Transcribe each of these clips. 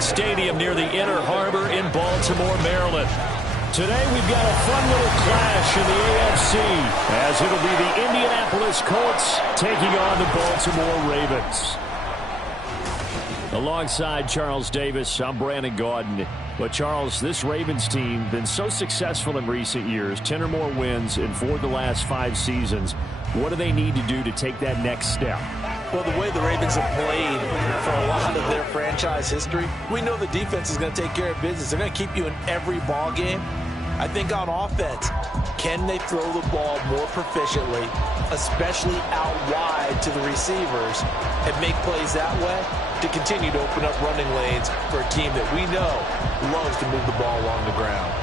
Bank Stadium near the Inner Harbor in Baltimore, Maryland. Today we've got a fun little clash in the AFC as it'll be the Indianapolis Colts taking on the Baltimore Ravens. Alongside Charles Davis, I'm Brandon Gaudin. But Charles, this Ravens team been so successful in recent years, 10 or more wins in 4 of the last 5 seasons. What do they need to do to take that next step? Well, the way the Ravens have played for a lot of their franchise history, we know the defense is going to take care of business. They're going to keep you in every ball game. I think on offense, can they throw the ball more proficiently, especially out wide to the receivers, and make plays that way to continue to open up running lanes for a team that we know loves to move the ball along the ground.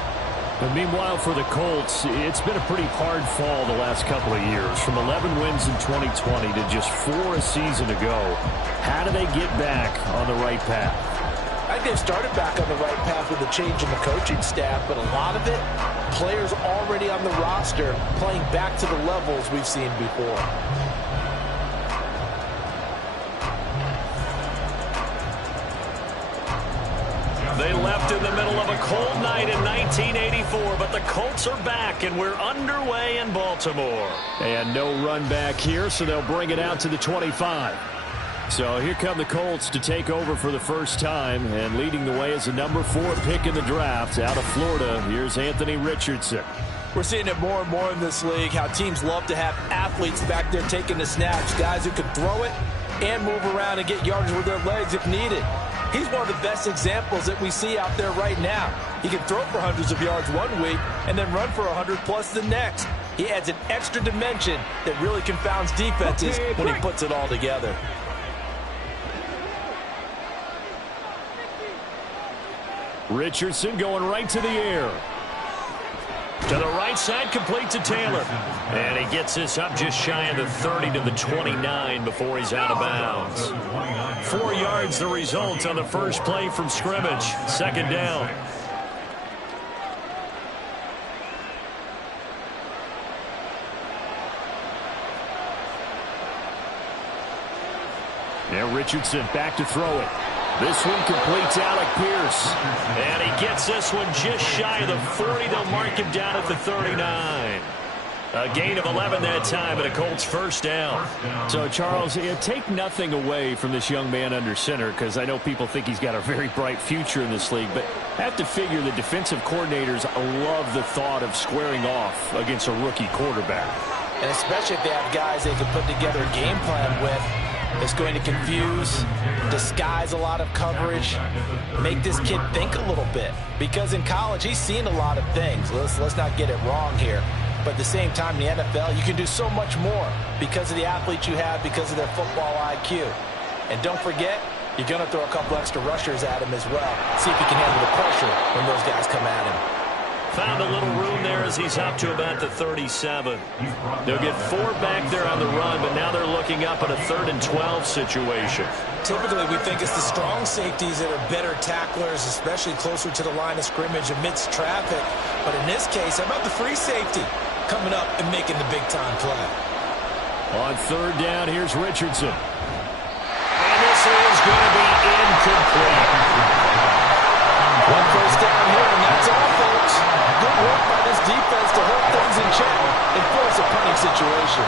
But meanwhile, for the Colts, it's been a pretty hard fall the last couple of years. From 11 wins in 2020 to just 4 a season ago. How do they get back on the right path? I think they've started back on the right path with a change in the coaching staff, but a lot of it, players already on the roster playing back to the levels we've seen before. They left in the middle of a cold night in 1984, but the Colts are back, and we're underway in Baltimore. And no run back here, so they'll bring it out to the 25. So here come the Colts to take over for the first time, and leading the way is a number 4 pick in the draft out of Florida. Here's Anthony Richardson. We're seeing it more and more in this league, how teams love to have athletes back there taking the snaps, guys who can throw it and move around and get yardage with their legs if needed. He's one of the best examples that we see out there right now. He can throw for hundreds of yards one week and then run for 100+ the next. He adds an extra dimension that really confounds defenses when he puts it all together. Richardson going right to the air. To the right side, complete to Taylor. And he gets this up just shy of the 30 to the 29 before he's out of bounds. 4 yards the result on the first play from scrimmage. Second down. Now Richardson back to throw it. This one completes Alec Pierce. And he gets this one just shy of the 40. They'll mark him down at the 39. A gain of 11 that time, and a Colts first down. So, Charles, take nothing away from this young man under center, because I know people think he's got a very bright future in this league, but I have to figure the defensive coordinators love the thought of squaring off against a rookie quarterback. And especially if they have guys they can put together a game plan with. It's going to confuse, disguise a lot of coverage, make this kid think a little bit. Because in college, he's seen a lot of things. Let's not get it wrong here. But at the same time, in the NFL, you can do so much more because of the athletes you have, because of their football IQ. And don't forget, you're going to throw a couple extra rushers at him as well. See if he can handle the pressure when those guys come at him. Found a little room there as he's up to about the 37. They'll get 4 back there on the run, but now they're looking up at a 3rd and 12 situation. Typically, we think it's the strong safeties that are better tacklers, especially closer to the line of scrimmage amidst traffic. But in this case, how about the free safety coming up and making the big-time play? On 3rd down, here's Richardson. And this is going to be incomplete. One first down here, and that's all, folks. Good work by this defense to hold things in check and force a punting situation.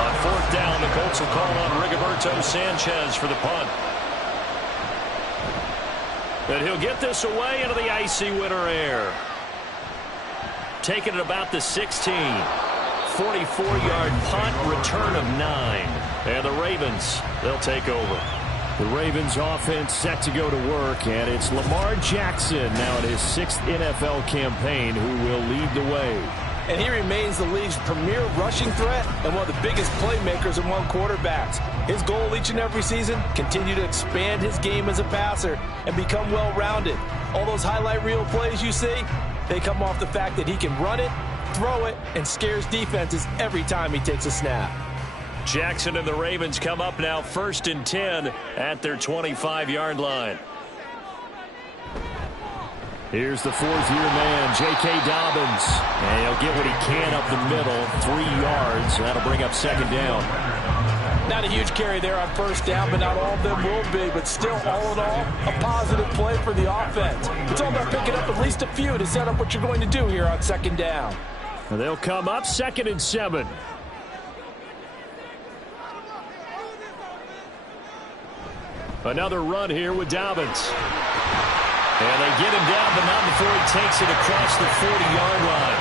On 4th down, the Colts will call on Rigoberto Sanchez for the punt. And he'll get this away into the icy winter air. Taking it about the 16. 44-yard punt, return of 9. And the Ravens, they'll take over. The Ravens offense set to go to work, and it's Lamar Jackson now in his 6th NFL campaign who will lead the way. And he remains the league's premier rushing threat and one of the biggest playmakers among quarterbacks. His goal each and every season, continue to expand his game as a passer and become well-rounded. All those highlight reel plays you see, they come off the fact that he can run it, throw it, and scares defenses every time he takes a snap. Jackson and the Ravens come up now 1st and 10 at their 25-yard line. Here's the 4th-year man, J.K. Dobbins. And he'll get what he can up the middle, 3 yards. That'll bring up 2nd down. Not a huge carry there on first down, but not all of them will be. But still, all in all, a positive play for the offense. It's all about picking up at least a few to set up what you're going to do here on second down. And they'll come up 2nd and 7. Another run here with Dobbins. And they get him down, but not before he takes it across the 40-yard line.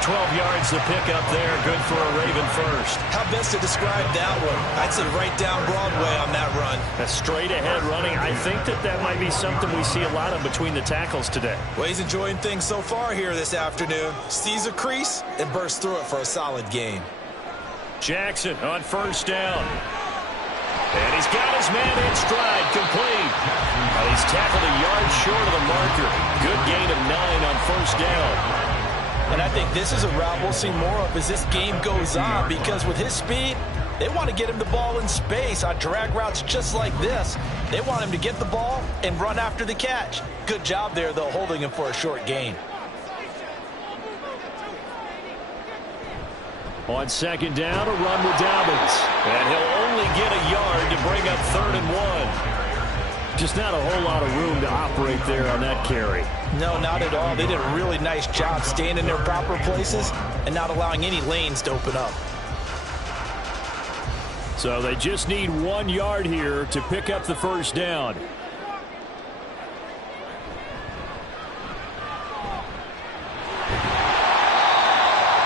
12 yards to pick up there. Good for a Raven first. How best to describe that one? I'd say right down Broadway on that run. A straight-ahead running. I think that might be something we see a lot of between the tackles today. Well, he's enjoying things so far here this afternoon. Sees a crease and bursts through it for a solid gain. Jackson on first down. And he's got his man in stride, complete. He's tackled a yard short of the marker. Good gain of 9 on first down. And I think this is a route we'll see more of as this game goes on, because with his speed, they want to get him the ball in space on drag routes just like this. They want him to get the ball and run after the catch. Good job there, though, holding him for a short gain. On second down, a run with Dobbins. And he'll only get a yard to bring up 3rd and 1. Just not a whole lot of room to operate there on that carry. No, not at all. They did a really nice job staying in their proper places and not allowing any lanes to open up. So they just need 1 yard here to pick up the first down.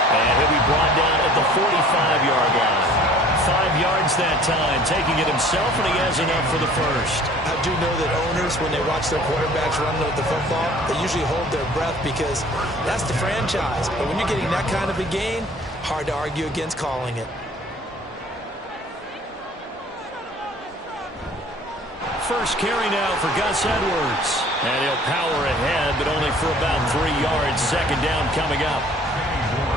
And he'll be brought down at the 45-yard line. 5 yards that time, taking it himself, and he has enough for the first. I do know that owners, when they watch their quarterbacks run with the football, they usually hold their breath because that's the franchise. But when you're getting that kind of a gain, hard to argue against calling it. First carry now for Gus Edwards. And he'll power ahead, but only for about 3 yards. Second down coming up.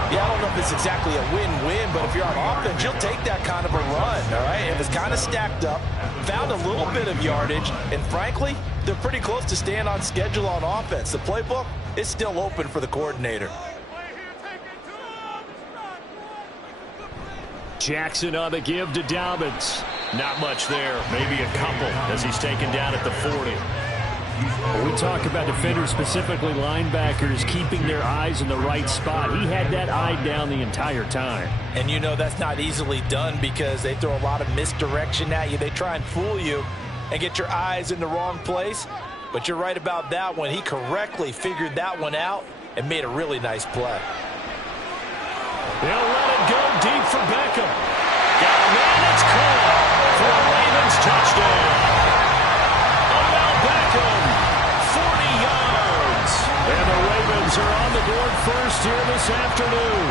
Yeah, I don't know if it's exactly a win-win, but if you're on offense, you'll take that kind of a run, all right? If it's kind of stacked up, found a little bit of yardage, and frankly, they're pretty close to staying on schedule on offense. The playbook is still open for the coordinator. Jackson on the give to Dobbins. Not much there, maybe a couple as he's taken down at the 40. We talk about defenders, specifically linebackers, keeping their eyes in the right spot. He had that eye down the entire time. And you know that's not easily done because they throw a lot of misdirection at you. They try and fool you and get your eyes in the wrong place. But you're right about that one. He correctly figured that one out and made a really nice play. They'll let it go deep for Beckham. Got a man, it's caught for a Ravens touchdown. Beckham, 40 yards. And the Ravens are on the board first here this afternoon.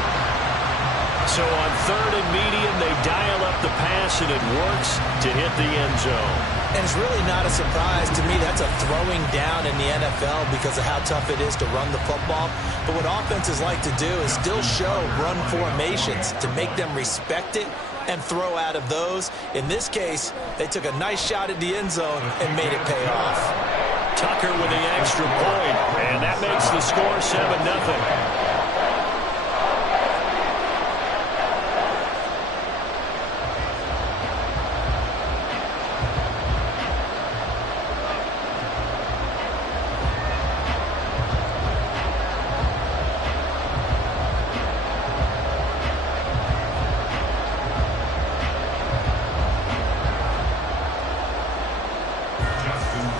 So on 3rd and medium, they dial up the pass, and it works to hit the end zone. And it's really not a surprise to me. That's a throwing down in the NFL because of how tough it is to run the football. But what offenses like to do is still show run formations to make them respect it and throw out of those. In this case, they took a nice shot at the end zone and made it pay off. Tucker with the extra point, and that makes the score 7-0.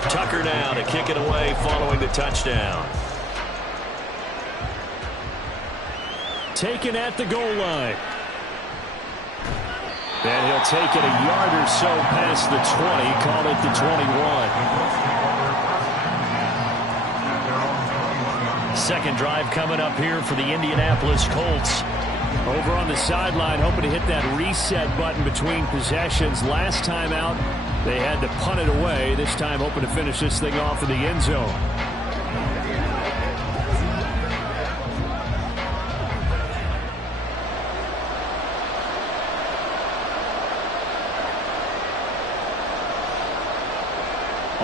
Tucker now to kick it away following the touchdown. Taken at the goal line. And he'll take it a yard or so past the 20, call it the 21. Second drive coming up here for the Indianapolis Colts. Over on the sideline, hoping to hit that reset button between possessions. Last time out, they had to punt it away. This time hoping to finish this thing off in the end zone.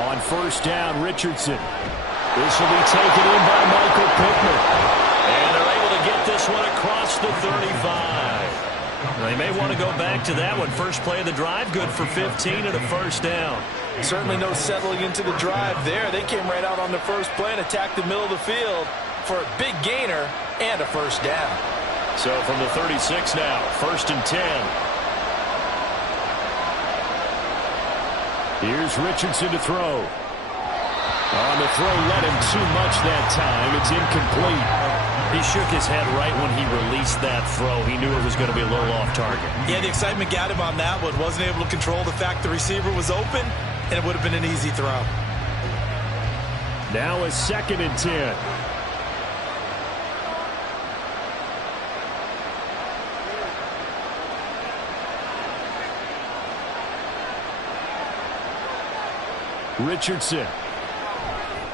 On first down, Richardson. This will be taken in by Michael Pittman. And they're able to get this one across the 35. They may want to go back to that one. First play of the drive, good for 15 and a first down. Certainly no settling into the drive there. They came right out on the first play and attacked the middle of the field for a big gainer and a first down. So from the 36 now, 1st and 10. Here's Richardson to throw. On the throw, let him too much that time. It's incomplete. He shook his head right when he released that throw. He knew it was going to be a little off target. Yeah, the excitement got him on that one. Wasn't able to control the fact the receiver was open, and it would have been an easy throw. Now a 2nd and 10. Richardson.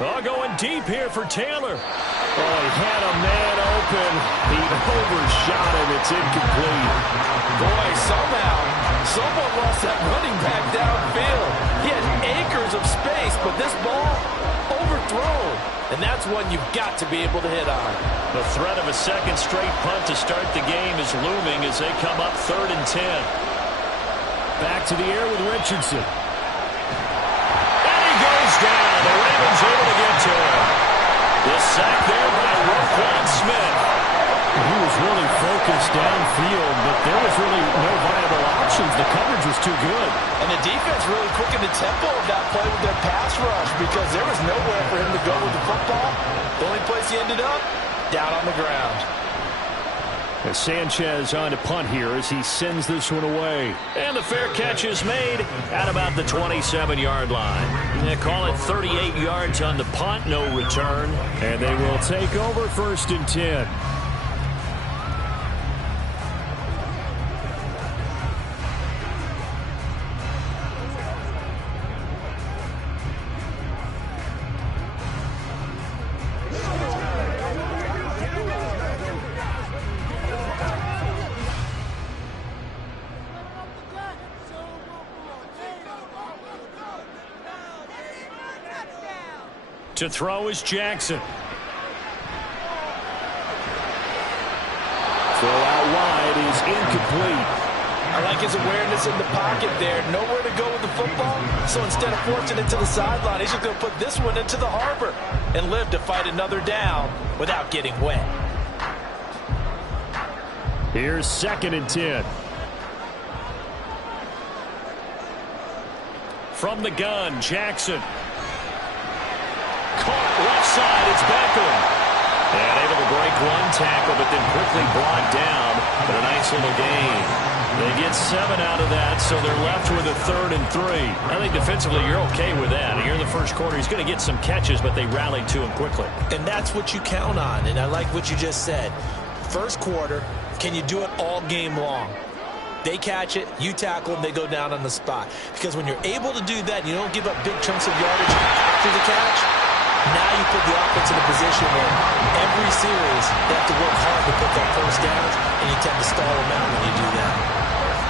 Oh, going deep here for Taylor. Oh, he had a man open. He overshot him. It's incomplete. Boy, somehow, someone lost that running back downfield. He had acres of space, but this ball overthrown. And that's one you've got to be able to hit on. The threat of a second straight punt to start the game is looming as they come up 3rd and 10. Back to the air with Richardson. Down. The Ravens able to get to him. The sack there by Roquan Smith. He was really focused downfield, but there was really no viable options. The coverage was too good. And the defense really quickened the tempo of that play with their pass rush because there was nowhere for him to go with the football. The only place he ended up, down on the ground. As Sanchez on to punt here as he sends this one away. And the fair catch is made at about the 27-yard line. They call it 38 yards on the punt, no return. And they will take over 1st and 10. To throw is Jackson. Throw out wide is incomplete. I like his awareness in the pocket there. Nowhere to go with the football. So instead of forcing it to the sideline, he's just going to put this one into the harbor and live to fight another down without getting wet. Here's 2nd and 10. From the gun, Jackson. Caught left side, it's Beckham. And able to break one tackle, but then quickly brought down. But a nice little gain. They get 7 out of that, so they're left with a 3rd and 3. I think defensively you're okay with that. Here in the first quarter, he's going to get some catches, but they rallied to him quickly. And that's what you count on, and I like what you just said. First quarter, can you do it all game long? They catch it, you tackle them, they go down on the spot. Because when you're able to do that, you don't give up big chunks of yardage after the catch. Now you put the offense in a position where every series they have to work hard to put that first downs, and you tend to stall them out when you do that.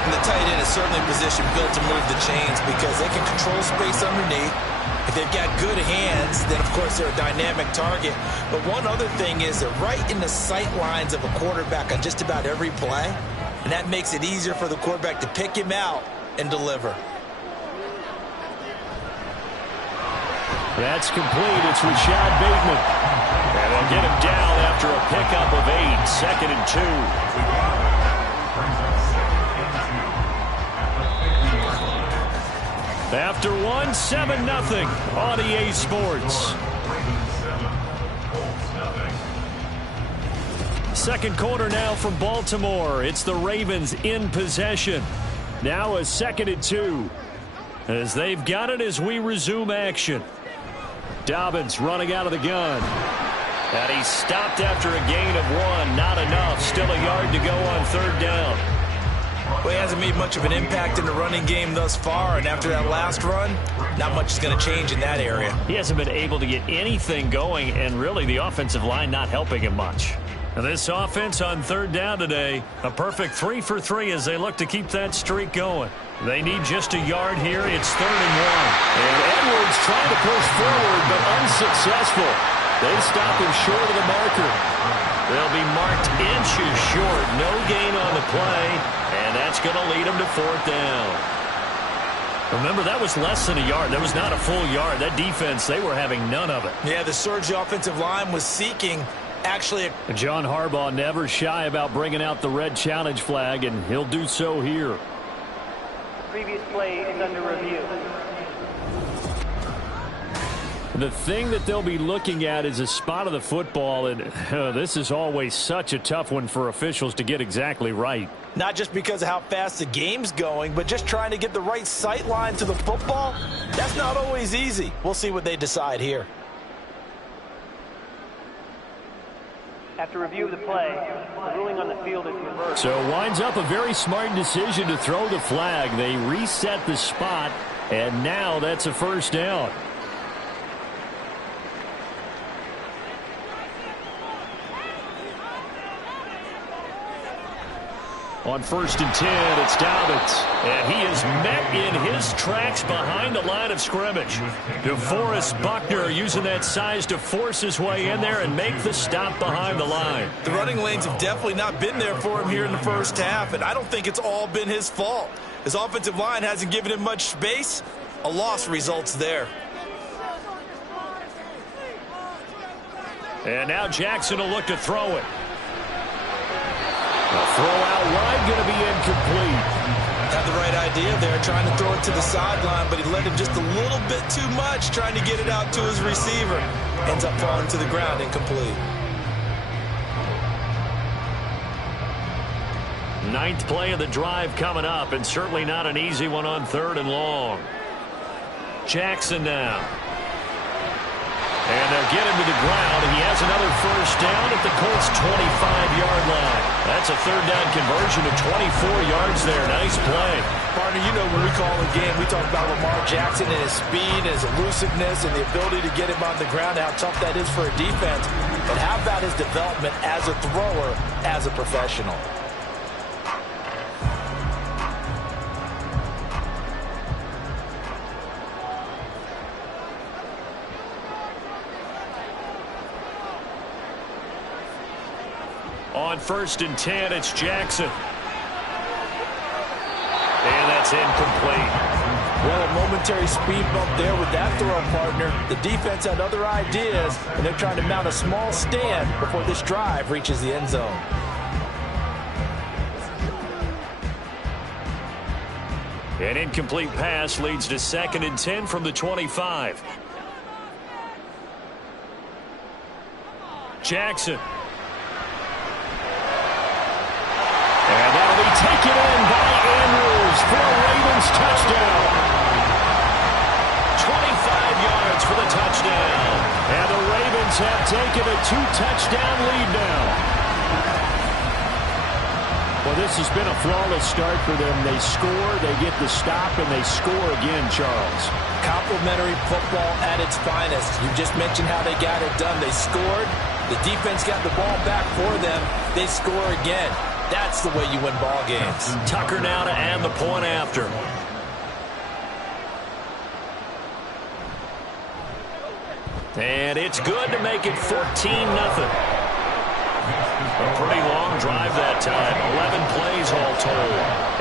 And the tight end is certainly a position built to move the chains because they can control space underneath. If they've got good hands, then of course they're a dynamic target. But one other thing is they're right in the sight lines of a quarterback on just about every play, and that makes it easier for the quarterback to pick him out and deliver. That's complete. It's Rashad Bateman. And they'll get him down after a pickup of 8. 2nd and 2. After 1, 7-0 on EA Sports. Second quarter now from Baltimore. It's the Ravens in possession. Now a 2nd and 2. As they've got it as we resume action. Dobbins running out of the gun. And he stopped after a gain of 1. Not enough. Still a yard to go on 3rd down. Well, he hasn't made much of an impact in the running game thus far. And after that last run, not much is going to change in that area. He hasn't been able to get anything going. And really the offensive line not helping him much. Now this offense on 3rd down today. A perfect 3 for 3 as they look to keep that streak going. They need just a yard here. It's 3rd and 1. And Edwards trying to push forward, but unsuccessful. They stop him short of the marker. They'll be marked inches short. No gain on the play, and that's going to lead them to 4th down. Remember, that was less than a yard. That was not a full yard. That defense, they were having none of it. Yeah, the surge offensive line was seeking actually. John Harbaugh never shy about bringing out the red challenge flag, and he'll do so here. The previous play is under review. The thing that they'll be looking at is a spot of the football, and this is always such a tough one for officials to get exactly right. Not just because of how fast the game's going, but just trying to get the right sight line to the football. That's not always easy. We'll see what they decide here. After review of the play, the ruling on the field is reversed. So it winds up a very smart decision to throw the flag. They reset the spot, and now that's a 1st down. On 1st and 10, it's Dobbins. And he is met in his tracks behind the line of scrimmage. DeForest Buckner using that size to force his way in there and make the stop behind the line. The running lanes have definitely not been there for him here in the first half, and I don't think it's all been his fault. His offensive line hasn't given him much space. A loss results there. And now Jackson will look to throw it. The throw out wide going to be incomplete. Had the right idea there, trying to throw it to the sideline, but he let him just a little bit too much, trying to get it out to his receiver. Ends up falling to the ground, incomplete. 9th play of the drive coming up, and certainly not an easy one on 3rd and long. Jackson now. And they'll get him to the ground. He has another 1st down at the Colts' 25-yard line. That's a 3rd down conversion to 24 yards there. Nice play. Partner, you know when we call a game, we talk about Lamar Jackson and his speed, his elusiveness, and the ability to get him on the ground, how tough that is for a defense. But how about his development as a thrower, as a professional? On 1st and 10, it's Jackson. And that's incomplete. Well, a momentary speed bump there with that throw, partner. The defense had other ideas, and they're trying to mount a small stand before this drive reaches the end zone. An incomplete pass leads to 2nd and 10 from the 25. Jackson. And that'll be taken in by Andrews for a Ravens touchdown. 25 yards for the touchdown. And the Ravens have taken a 2-touchdown lead now. Well, this has been a flawless start for them. They score, they get the stop, and they score again, Charles. Complimentary football at its finest. You just mentioned how they got it done. They scored. The defense got the ball back for them. They score again. That's the way you win ball games. Tucker now to add the point after. And it's good to make it 14-0. A pretty long drive that time. 11 plays all told.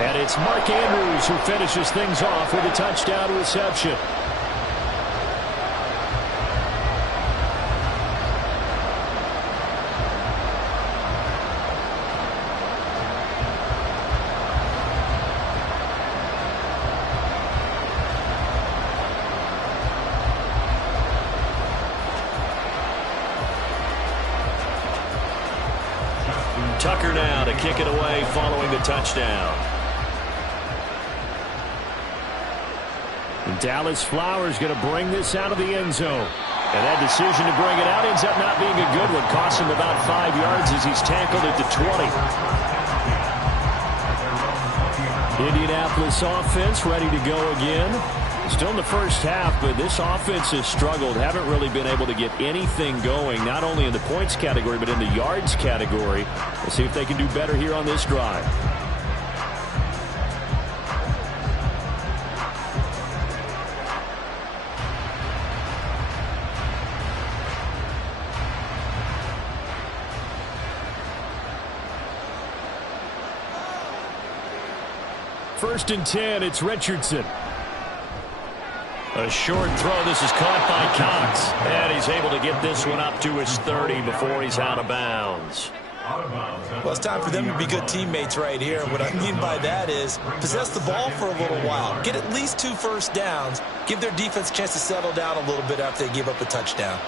And it's Mark Andrews who finishes things off with a touchdown reception. Tucker now to kick it away following the touchdown. And Dallas Flowers going to bring this out of the end zone. And that decision to bring it out ends up not being a good one. Costs him about 5 yards as he's tackled at the 20. Indianapolis offense ready to go again. Still in the first half, but this offense has struggled. Haven't really been able to get anything going, not only in the points category, but in the yards category. We'll see if they can do better here on this drive. First and 10, it's Richardson. A short throw. This is caught by Cox. And he's able to get this one up to his 30 before he's out of bounds. Well, it's time for them to be good teammates right here. What I mean by that is possess the ball for a little while. Get at least 2 first downs. Give their defense a chance to settle down a little bit after they give up a touchdown.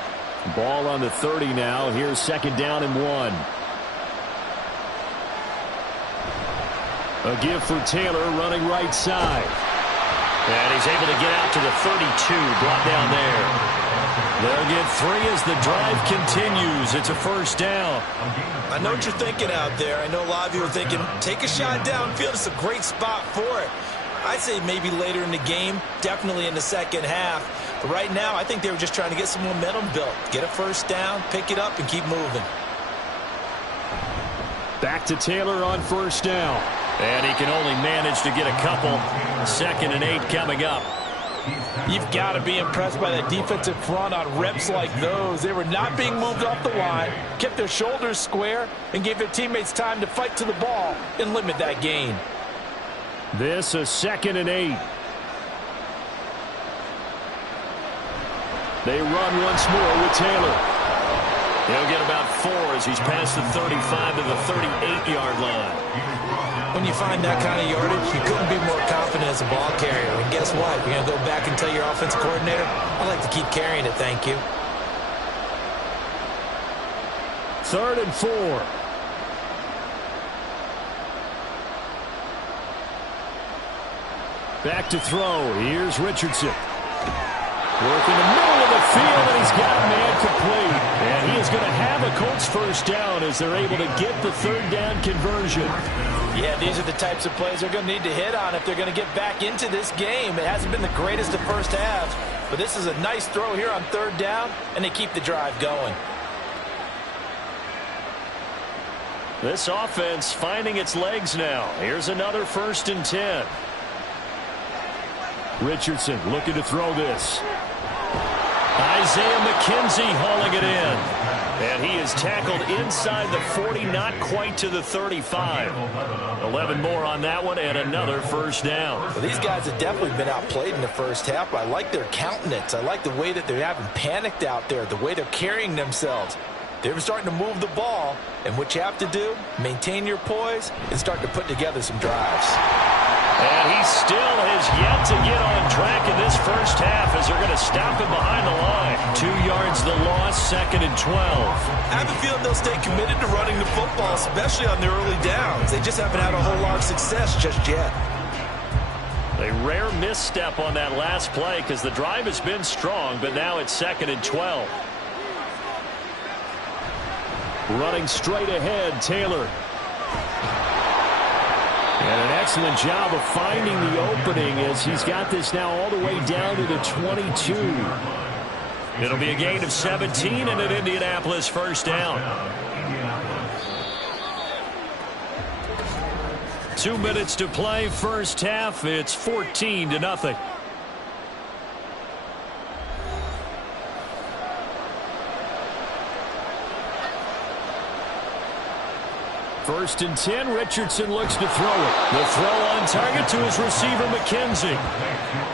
Ball on the 30 now. Here's second down and 1. A give for Taylor running right side. And he's able to get out to the 32, brought down there. They'll get 3 as the drive continues. It's a first down. I know what you're thinking out there. I know a lot of you are thinking, take a shot downfield. It's a great spot for it. I'd say maybe later in the game, definitely in the second half. But right now, I think they were just trying to get some momentum built. Get a first down, pick it up, and keep moving. Back to Taylor on first down. And he can only manage to get a couple. Second and 8 coming up. You've got to be impressed by that defensive front on reps like those. They were not being moved off the line, kept their shoulders square, and gave their teammates time to fight to the ball and limit that gain. This a second and 8. They run once more with Taylor. He'll get about 4 as he's past the 35 to the 38-yard line. When you find that kind of yardage, you couldn't be more confident as a ball carrier. And guess what? You're going to go back and tell your offensive coordinator, I like to keep carrying it, thank you. Third and 4. Back to throw. Here's Richardson. Working the middle of the field, and he's got a man complete. And he is going to have a Colts first down as they're able to get the third down conversion. Yeah, these are the types of plays they're going to need to hit on if they're going to get back into this game. It hasn't been the greatest of first halves, but this is a nice throw here on third down, and they keep the drive going. This offense finding its legs now. Here's another first and 10. Richardson looking to throw this. Isaiah McKenzie hauling it in. And he is tackled inside the 40, not quite to the 35. 11 more on that one, and another first down. Well, these guys have definitely been outplayed in the first half, but I like their countenance. I like the way that they're having panicked out there, the way they're carrying themselves. They're starting to move the ball, and what you have to do, maintain your poise and start to put together some drives. And he still has yet to get on track in this first half as they're going to stop him behind the line. 2 yards the loss, second and 12. I have a feeling they'll stay committed to running the football, especially on their early downs. They just haven't had a whole lot of success just yet. A rare misstep on that last play because the drive has been strong, but now it's second and 12. Running straight ahead, Taylor. And an excellent job of finding the opening as he's got this now all the way down to the 22. It'll be a gain of 17 and an Indianapolis first down. 2 minutes to play first half. It's 14-0. First and 10, Richardson looks to throw it. The throw on target to his receiver, McKenzie.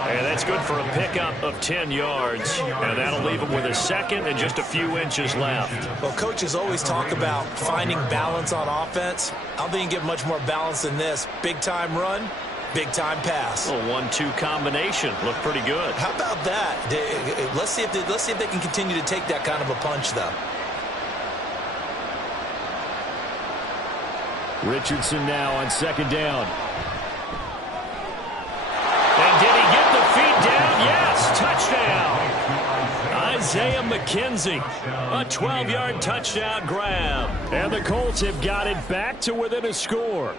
And that's good for a pickup of 10 yards. And that'll leave him with a second and just a few inches left. Well, coaches always talk about finding balance on offense. I don't think you can get much more balance than this. Big-time run, big-time pass. A 1-2 combination. Looked pretty good. How about that? Let's see if they can continue to take that kind of a punch, though. Richardson now on second down. And did he get the feet down? Yes, touchdown. Isaiah McKenzie, a 12-yard touchdown grab. And the Colts have got it back to within a score.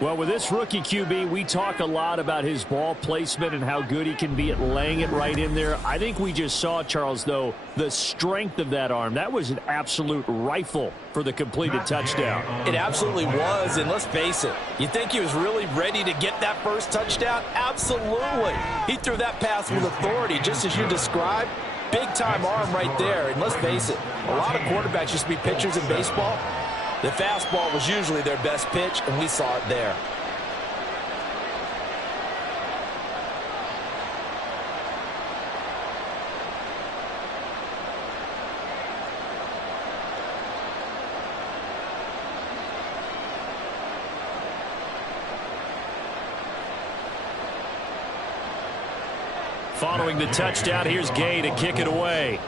Well, with this rookie QB, we talk a lot about his ball placement and how good he can be at laying it right in there. I think we just saw, Charles, though, the strength of that arm. That was an absolute rifle for the completed touchdown. It absolutely was, and let's face it, you think he was really ready to get that first touchdown? Absolutely. He threw that pass with authority, just as you described. Big-time arm right there, and let's face it, a lot of quarterbacks used to be pitchers in baseball. The fastball was usually their best pitch, and we saw it there. Following the touchdown, here's Gay to kick it away.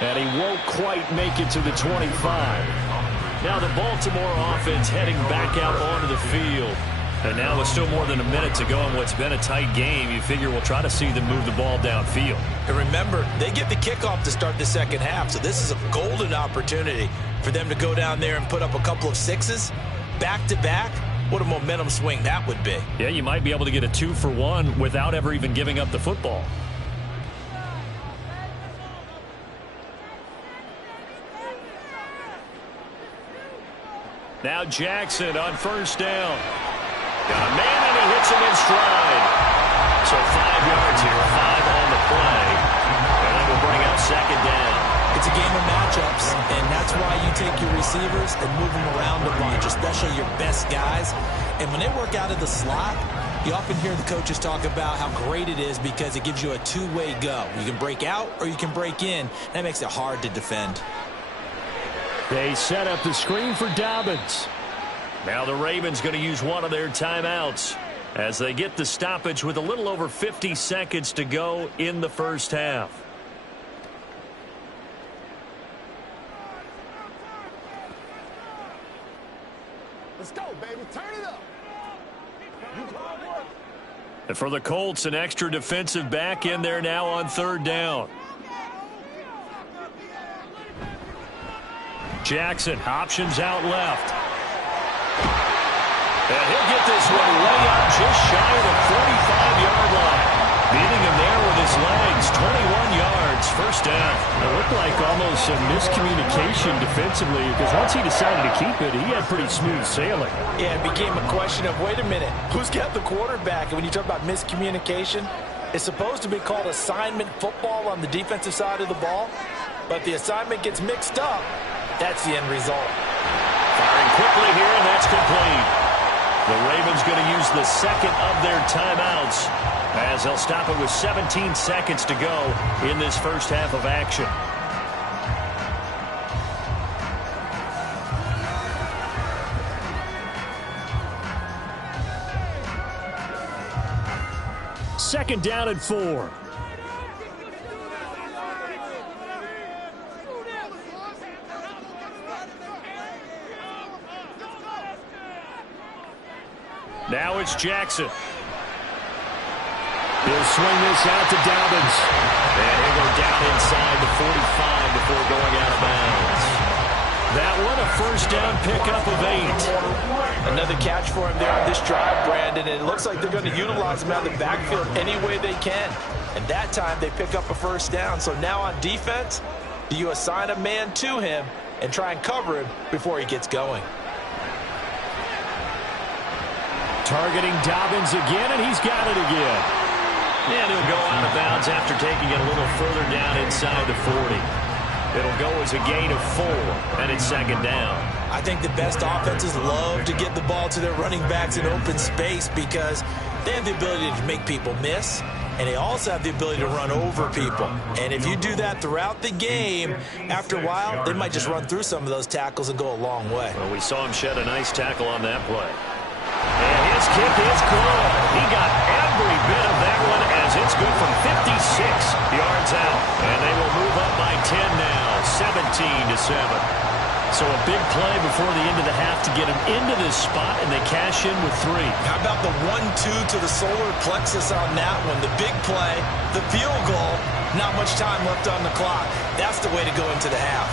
And he won't quite make it to the 25. Now the Baltimore offense heading back out onto the field. And now with still more than a minute to go in what's been a tight game, you figure we'll try to see them move the ball downfield. And remember, they get the kickoff to start the second half, so this is a golden opportunity for them to go down there and put up a couple of sixes back-to-back. What a momentum swing that would be. Yeah, you might be able to get a 2-for-1 without ever even giving up the football. Now Jackson on first down. Got a man, and he hits him in stride. So 5 yards here, 5 on the play. And that will bring up second down. It's a game of matchups, and that's why you take your receivers and move them around a bunch, especially your best guys. And when they work out of the slot, you often hear the coaches talk about how great it is because it gives you a two-way go. You can break out or you can break in. That makes it hard to defend. They set up the screen for Dobbins. Now the Ravens going to use one of their timeouts as they get the stoppage with a little over 50 seconds to go in the first half. Let's go, baby. Turn it up. And for the Colts, an extra defensive back in there now on third down. Jackson, options out left. And he'll get this one way up just shy of the 45-yard line. Beating him there with his legs, 21 yards, first down. It looked like almost a miscommunication defensively because once he decided to keep it, he had pretty smooth sailing. Yeah, it became a question of, wait a minute, who's got the quarterback? And when you talk about miscommunication, it's supposed to be called assignment football on the defensive side of the ball. But the assignment gets mixed up. That's the end result. Firing quickly here, and that's complete. The Ravens going to use the second of their timeouts as they'll stop it with 17 seconds to go in this first half of action. Second down and 4. Now it's Jackson. He'll swing this out to Dobbins. And he'll go down inside the 45 before going out of bounds. That one, a first down pickup of 8. Another catch for him there on this drive, Brandon, and it looks like they're going to utilize him out of the backfield any way they can. And that time they pick up a first down. So now on defense, do you assign a man to him and try and cover him before he gets going? Targeting Dobbins again, and he's got it again. And he'll go out of bounds after taking it a little further down inside the 40. It'll go as a gain of 4, and it's second down. I think the best offenses love to get the ball to their running backs in open space because they have the ability to make people miss, and they also have the ability to run over people. And if you do that throughout the game, after a while, they might just run through some of those tackles and go a long way. Well, we saw him shed a nice tackle on that play. And his kick is good. He got every bit of that one as it's good from 56 yards out. And they will move up by 10 now, 17-7. So a big play before the end of the half to get him into this spot, and they cash in with 3. How about the 1-2 to the solar plexus on that one? The big play, the field goal, not much time left on the clock. That's the way to go into the half.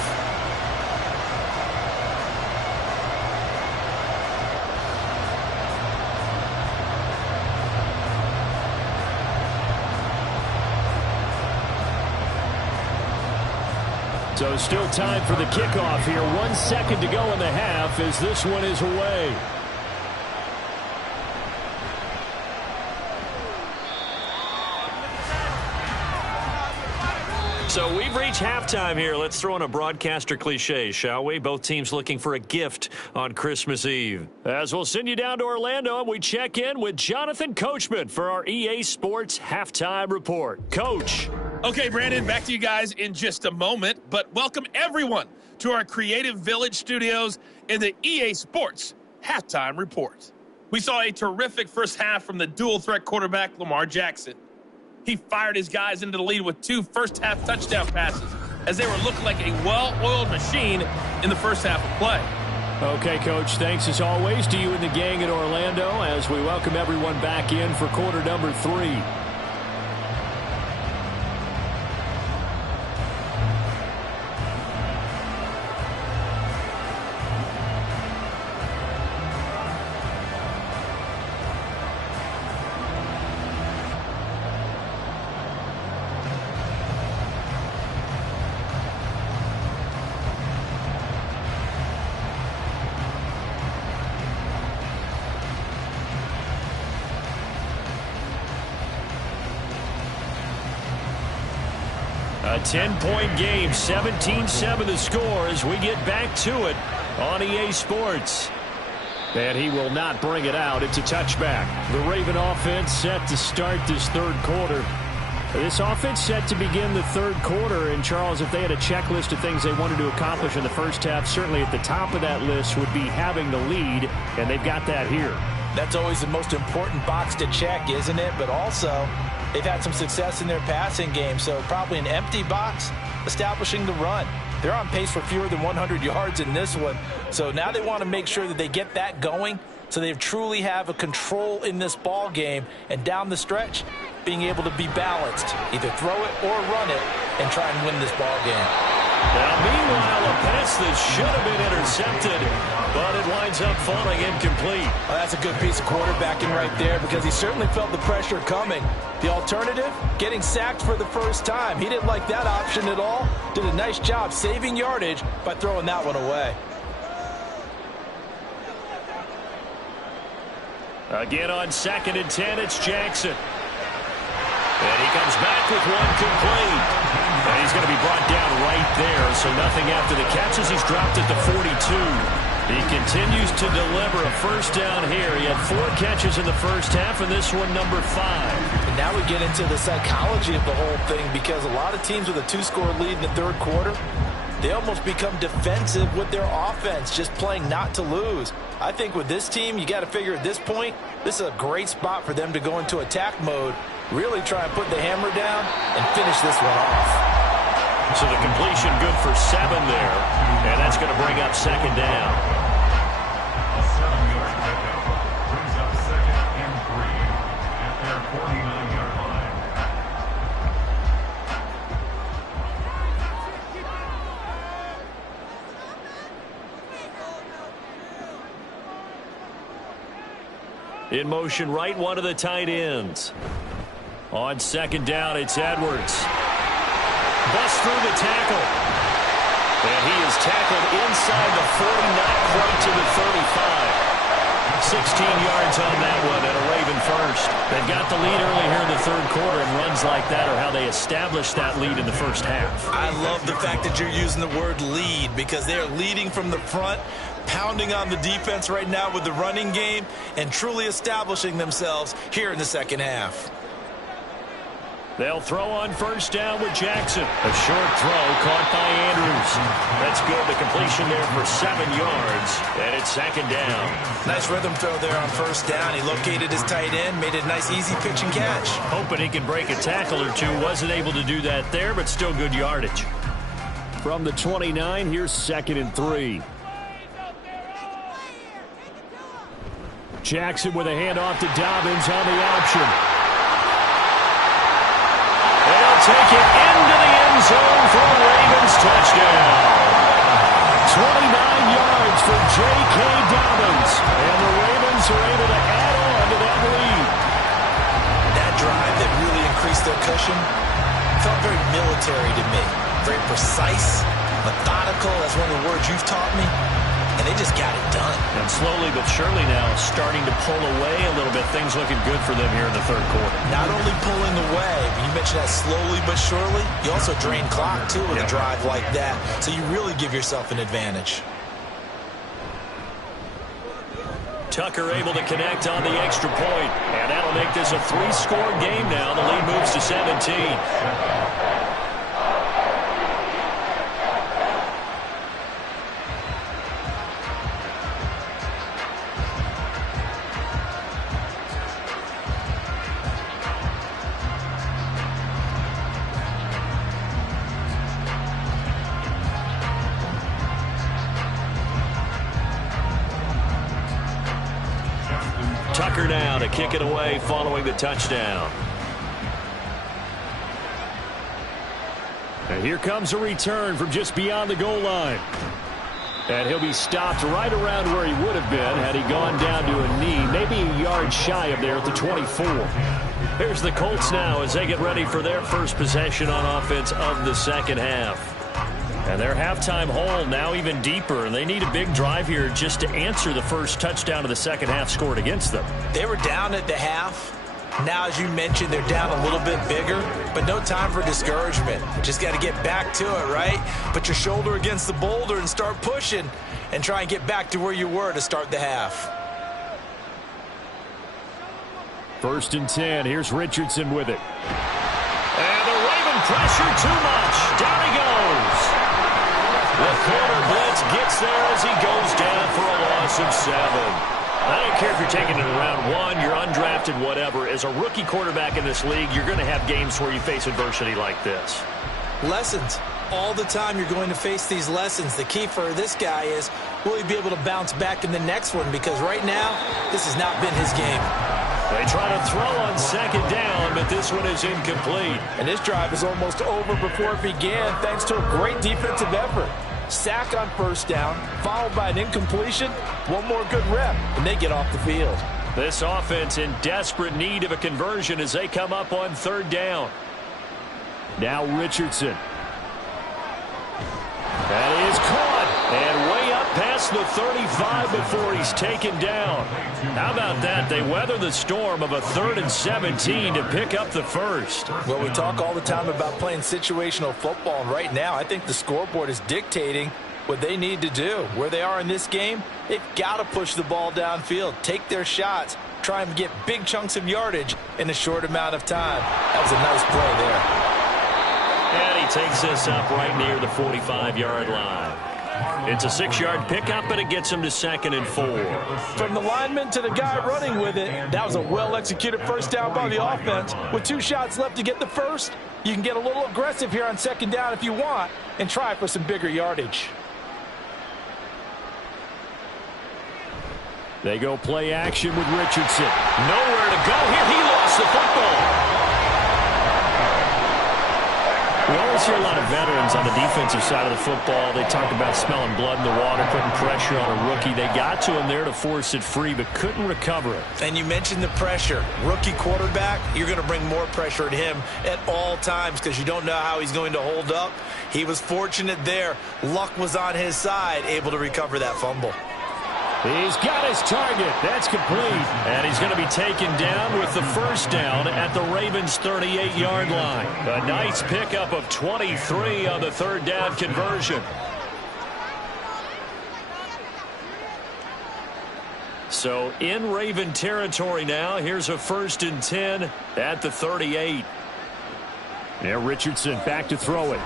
So still time for the kickoff here. 1 second to go in the half as this one is away. So we've reached halftime here. Let's throw in a broadcaster cliche, shall we? Both teams looking for a gift on Christmas Eve. As we'll send you down to Orlando, we check in with Jonathan Coachman for our EA Sports Halftime Report. Coach. Okay, Brandon, back to you guys in just a moment, but welcome everyone to our Creative Village studios in the EA Sports Halftime Report. We saw a terrific first half from the dual-threat quarterback, Lamar Jackson. He fired his guys into the lead with 2 first-half touchdown passes as they were looking like a well-oiled machine in the first half of play. Okay, Coach, thanks as always to you and the gang in Orlando as we welcome everyone back in for quarter number 3. A 10-point game, 17-7 the score as we get back to it on EA Sports. And he will not bring it out. It's a touchback. The Raven offense set to start this third quarter. This offense set to begin the third quarter. And, Charles, if they had a checklist of things they wanted to accomplish in the first half, certainly at the top of that list would be having the lead, and they've got that here. That's always the most important box to check, isn't it? But also, they've had some success in their passing game, so probably an empty box establishing the run. They're on pace for fewer than 100 yards in this one, so now they want to make sure that they get that going so they truly have a control in this ball game, and down the stretch, being able to be balanced, either throw it or run it, and try and win this ball game. Now, meanwhile, a pass that should have been intercepted, but it winds up falling incomplete. Well, that's a good piece of quarterbacking right there because he certainly felt the pressure coming. The alternative, getting sacked for the first time. He didn't like that option at all. Did a nice job saving yardage by throwing that one away. Again on 2nd and 10, it's Jackson. And he comes back with one complete. And he's going to be brought down right there, so nothing after the catches. He's dropped at the 42. He continues to deliver a first down here. He had 4 catches in the first half, and this one number 5. And now we get into the psychology of the whole thing because a lot of teams with a 2-score lead in the third quarter, they almost become defensive with their offense, just playing not to lose. I think with this team, you got to figure at this point, this is a great spot for them to go into attack mode, really try and put the hammer down and finish this one off. So the completion good for 7 there, and that's going to bring up 2nd down. A 7-yard pickup brings up 2nd and 3 at their 49-yard line. In motion right, one of the tight ends. On 2nd down, it's Edwards. Busts through the tackle. And he is tackled inside the 40, not quite to the 35. 16 yards on that one and a Raven first. They've got the lead early here in the third quarter, and runs like that are how they established that lead in the first half. I love the fact that you're using the word lead because they're leading from the front, pounding on the defense right now with the running game, and truly establishing themselves here in the second half. They'll throw on first down with Jackson. A short throw caught by Andrews. That's good. The completion there for 7 yards. And it's 2nd down. Nice rhythm throw there on first down. He located his tight end, made a nice easy pitch and catch. Hoping he can break a tackle or two. Wasn't able to do that there, but still good yardage. From the 29, here's 2nd and 3. Jackson with a handoff to Dobbins on the option. They'll take it into the end zone for a Ravens touchdown. 29 yards for J.K. Dobbins. And the Ravens are able to add on to that lead. That drive that really increased their cushion felt very military to me. Very precise, methodical. That's one of the words you've taught me. And they just got it done. And slowly but surely now starting to pull away a little bit. Things looking good for them here in the third quarter. Not only pulling away, but you mentioned that slowly but surely, you also drain clock, too, with a drive like that. So you really give yourself an advantage. Tucker able to connect on the extra point. And that'll make this a 3-score game now. The lead moves to 17. Tucker now to kick it away following the touchdown. And here comes a return from just beyond the goal line. And he'll be stopped right around where he would have been had he gone down to a knee, maybe a yard shy of there at the 24. Here's the Colts now as they get ready for their first possession on offense of the second half. And their halftime hole now even deeper, and they need a big drive here just to answer the first touchdown of the second half scored against them. They were down at the half. Now, as you mentioned, they're down a little bit bigger, but no time for discouragement. Just got to get back to it, right? Put your shoulder against the boulder and start pushing and try and get back to where you were to start the half. 1st and 10. Here's Richardson with it. And the Raven pressure too much. Down he goes. The corner blitz gets there as he goes down for a loss of 7. I don't care if you're taking it in round 1, you're undrafted, whatever. As a rookie quarterback in this league, you're going to have games where you face adversity like this. Lessons. All the time you're going to face these lessons. The key for this guy is, will he be able to bounce back in the next one? Because right now, this has not been his game. They try to throw on 2nd down, but this one is incomplete. And this drive is almost over before it began, thanks to a great defensive effort. Sack on 1st down, followed by an incompletion. One more good rep, and they get off the field. This offense in desperate need of a conversion as they come up on 3rd down. Now Richardson. That is caught, and way up past the 35 before he's taken down. How about that? They weather the storm of a 3rd and 17 to pick up the first. Well, we talk all the time about playing situational football, and right now I think the scoreboard is dictating what they need to do. Where they are in this game, they've got to push the ball downfield, take their shots, try and get big chunks of yardage in a short amount of time. That was a nice play there. And he takes this up right near the 45-yard line. It's a 6-yard pickup, but it gets him to 2nd and 4. From the lineman to the guy running with it, that was a well-executed 1st down by the offense. With 2 shots left to get the first, you can get a little aggressive here on 2nd down if you want and try for some bigger yardage. They go play action with Richardson. Nowhere to go here. He lost the football. We always hear a lot of veterans on the defensive side of the football. They talk about smelling blood in the water, putting pressure on a rookie. They got to him there to force it free, but couldn't recover it. And you mentioned the pressure. Rookie quarterback, you're going to bring more pressure at him at all times because you don't know how he's going to hold up. He was fortunate there. Luck was on his side, able to recover that fumble. He's got his target. That's complete. And he's going to be taken down with the 1st down at the Ravens' 38-yard line. A nice pickup of 23 on the 3rd down conversion. So in Raven territory now. Here's a 1st and 10 at the 38. Now Richardson back to throw it.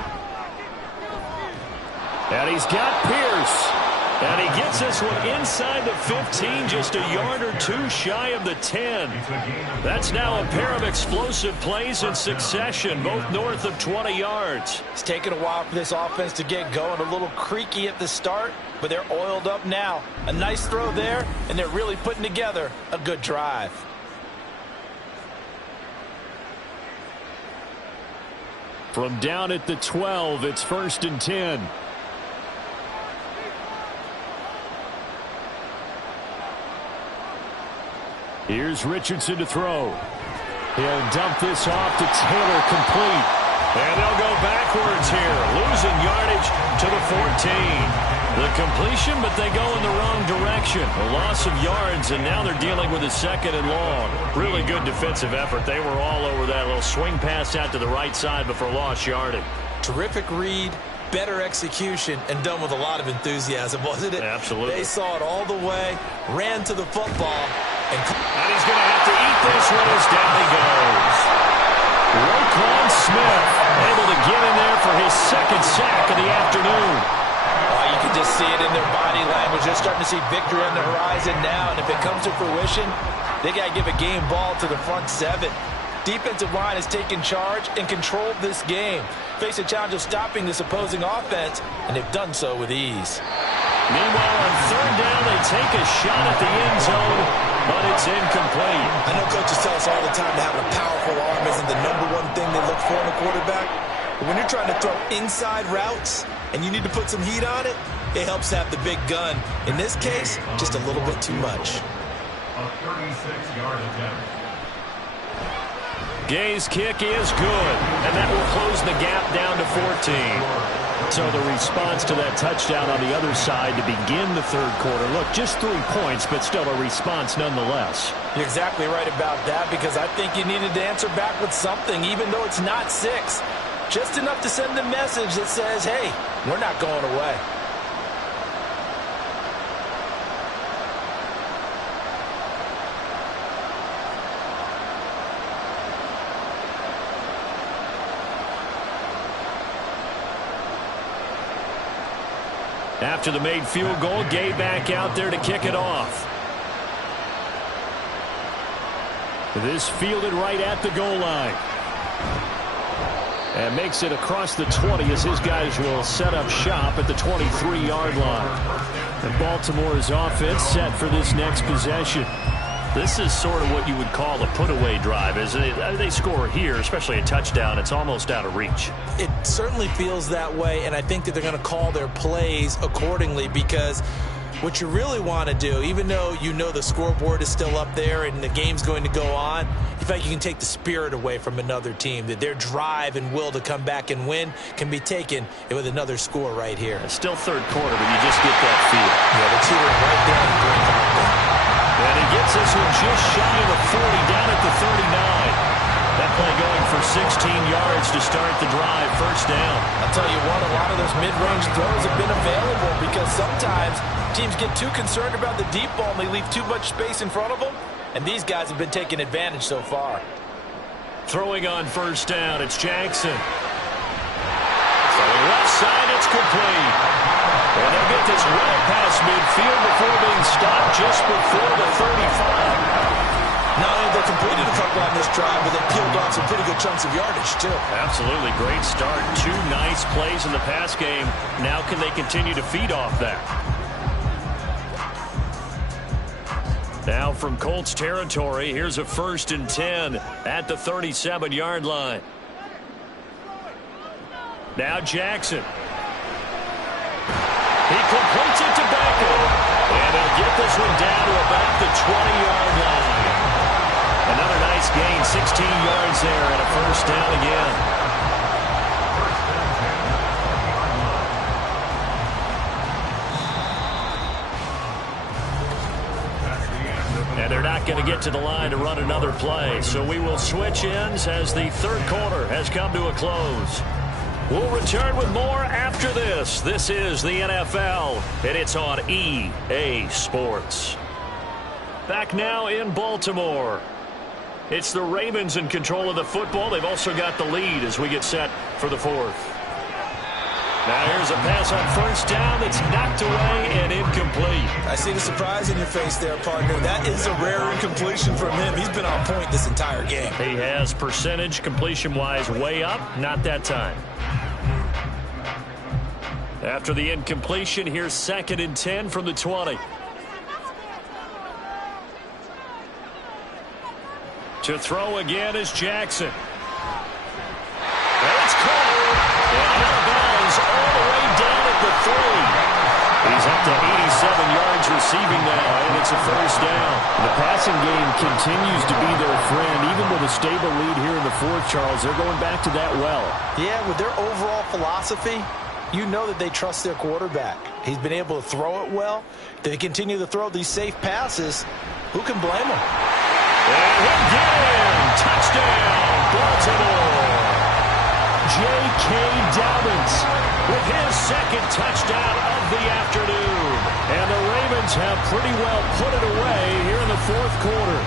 And he's got Pierce. And he gets this one inside the 15, just a yard or 2 shy of the 10. That's now a pair of explosive plays in succession, both north of 20 yards. It's taken a while for this offense to get going, a little creaky at the start, but they're oiled up now. A nice throw there, and they're really putting together a good drive. From down at the 12, it's 1st and 10. Here's Richardson to throw. He'll dump this off to Taylor, complete. And they'll go backwards here, losing yardage to the 14. The completion, but they go in the wrong direction. A loss of yards, and now they're dealing with a 2nd and long. Really good defensive effort. They were all over that little swing pass out to the right side before lost yardage. Terrific read, better execution, and done with a lot of enthusiasm, wasn't it? Absolutely. They saw it all the way, ran to the football, and he's going to have to eat this one as down he goes. Roquan Smith able to get in there for his 2nd sack of the afternoon. You can just see it in their body language. They're starting to see victory on the horizon now, and if it comes to fruition, they got to give a game ball to the front 7. Defensive line has taken charge and controlled this game. Face a challenge of stopping this opposing offense, and they've done so with ease. Meanwhile, on 3rd down, they take a shot at the end zone, but it's incomplete. I know coaches tell us all the time that having a powerful arm isn't the #1 thing they look for in a quarterback. But when you're trying to throw inside routes and you need to put some heat on it, it helps to have the big gun. In this case, just a little bit too much. A 36-yard attempt. Gay's kick is good, and that will close the gap down to 14. So the response to that touchdown on the other side to begin the 3rd quarter. Look, just 3 points, but still a response nonetheless. You're exactly right about that, because I think you needed to answer back with something, even though it's not 6. Just enough to send a message that says, hey, we're not going away. After the made field goal, Gay back out there to kick it off. This fielded right at the goal line. And makes it across the 20 as his guys will set up shop at the 23-yard line. And Baltimore's offense set for this next possession. This is sort of what you would call a put-away drive. As they score here, especially a touchdown, it's almost out of reach. It certainly feels that way, and I think that they're going to call their plays accordingly, because what you really want to do, even though you know the scoreboard is still up there and the game's going to go on, in fact, you can take the spirit away from another team, that their drive and will to come back and win can be taken with another score right here. It's still 3rd quarter, but you just get that feel. Yeah, they're teetering right down the brink of it. And he gets this one just shy of the 40, down at the 39. That play going for 16 yards to start the drive, 1st down. I'll tell you what, a lot of those mid-range throws have been available, because sometimes teams get too concerned about the deep ball and they leave too much space in front of them, and these guys have been taking advantage so far. Throwing on 1st down, it's Jackson. Throwing left side, it's complete. And they'll get this right past midfield before being stopped just before the 35. Not only they completed a couple on this drive, but they peeled off some pretty good chunks of yardage, too. Absolutely. Great start. 2 nice plays in the pass game. Now can they continue to feed off that? Now from Colts territory, here's a 1st and 10 at the 37-yard line. Now Jackson. He completes it to Beckham. And they'll get this one down to about the 20-yard line. Another nice gain, 16 yards there, and a 1st down again. And they're not going to get to the line to run another play. So we will switch ends as the 3rd quarter has come to a close. We'll return with more after this. This is the NFL, and it's on EA Sports. Back now in Baltimore. It's the Ravens in control of the football. They've also got the lead as we get set for the 4th. Now here's a pass on 1st down that's knocked away and incomplete. I see the surprise in your face there, partner. That is a rare incompletion from him. He's been on point this entire game. He has percentage completion-wise way up, not that time. After the incompletion, here's 2nd and 10 from the 20. To throw again is Jackson. And it's caught. And out of bounds all the way down at the 3. He's up to 87 yards receiving now, and it's a 1st down. The passing game continues to be their friend. Even with a stable lead here in the 4th, Charles, they're going back to that well. Yeah, with their overall philosophy, you know that they trust their quarterback. He's been able to throw it well. They continue to throw these safe passes. Who can blame them? And he'll get in. Touchdown, Baltimore. J.K. Dobbins with his second touchdown of the afternoon. And the Ravens have pretty well put it away here in the fourth quarter.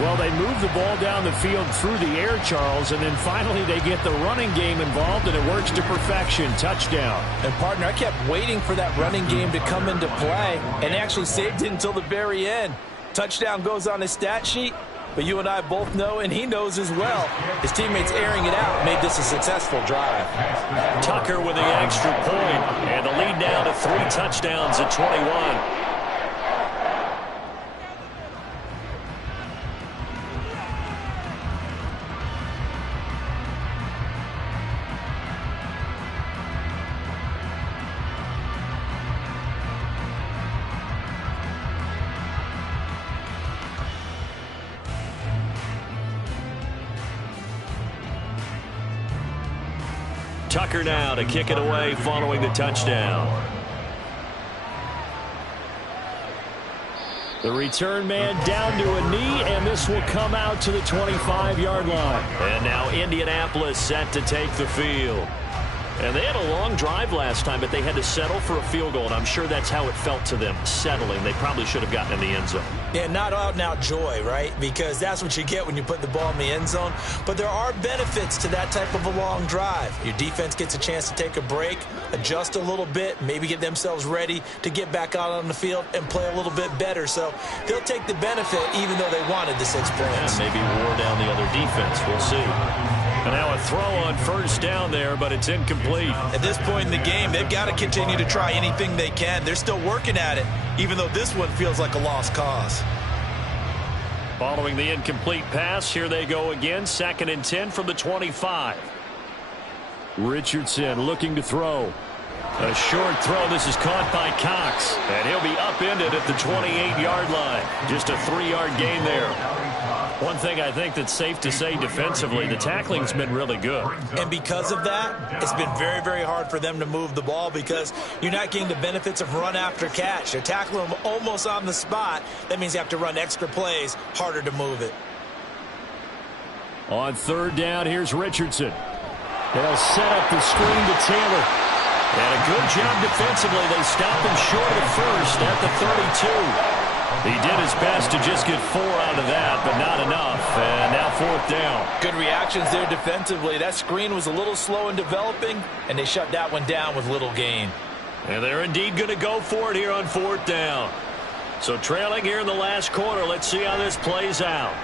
Well, they move the ball down the field through the air, Charles, and then finally they get the running game involved, and it works to perfection. Touchdown. And, partner, I kept waiting for that running game to come into play, and actually saved it until the very end. Touchdown goes on his stat sheet, but you and I both know, and he knows as well, his teammates airing it out made this a successful drive. Tucker with the extra point, and the lead now to 3 touchdowns at 21. Tucker now to kick it away following the touchdown. The return man down to a knee, and this will come out to the 25-yard line. And now Indianapolis set to take the field. And they had a long drive last time, but they had to settle for a field goal, and I'm sure that's how it felt to them, settling. They probably should have gotten in the end zone. Yeah, not out-and-out joy, right? Because that's what you get when you put the ball in the end zone. But there are benefits to that type of a long drive. Your defense gets a chance to take a break, adjust a little bit, maybe get themselves ready to get back out on the field and play a little bit better. So they'll take the benefit even though they wanted the 6 points. Yeah, maybe wore down the other defense. We'll see. And now a throw on first down there, but it's incomplete. At this point in the game, they've got to continue to try anything they can. They're still working at it, even though this one feels like a lost cause. Following the incomplete pass, here they go again. 2nd and 10 from the 25. Richardson looking to throw. A short throw. This is caught by Cox. And he'll be upended at the 28-yard line. Just a 3-yard gain there. One thing I think that's safe to say defensively, the tackling's been really good. And because of that, it's been very, very hard for them to move the ball because you're not getting the benefits of run after catch. They're tackling them almost on the spot. That means you have to run extra plays, harder to move it. On 3rd down, here's Richardson. They'll set up the screen to Taylor. And a good job defensively. They stopped him short of the first at the 32. He did his best to just get 4 out of that, but not enough. And now 4th down. Good reactions there defensively. That screen was a little slow in developing, and they shut that one down with little gain. And they're indeed going to go for it here on 4th down. So trailing here in the last quarter. Let's see how this plays out.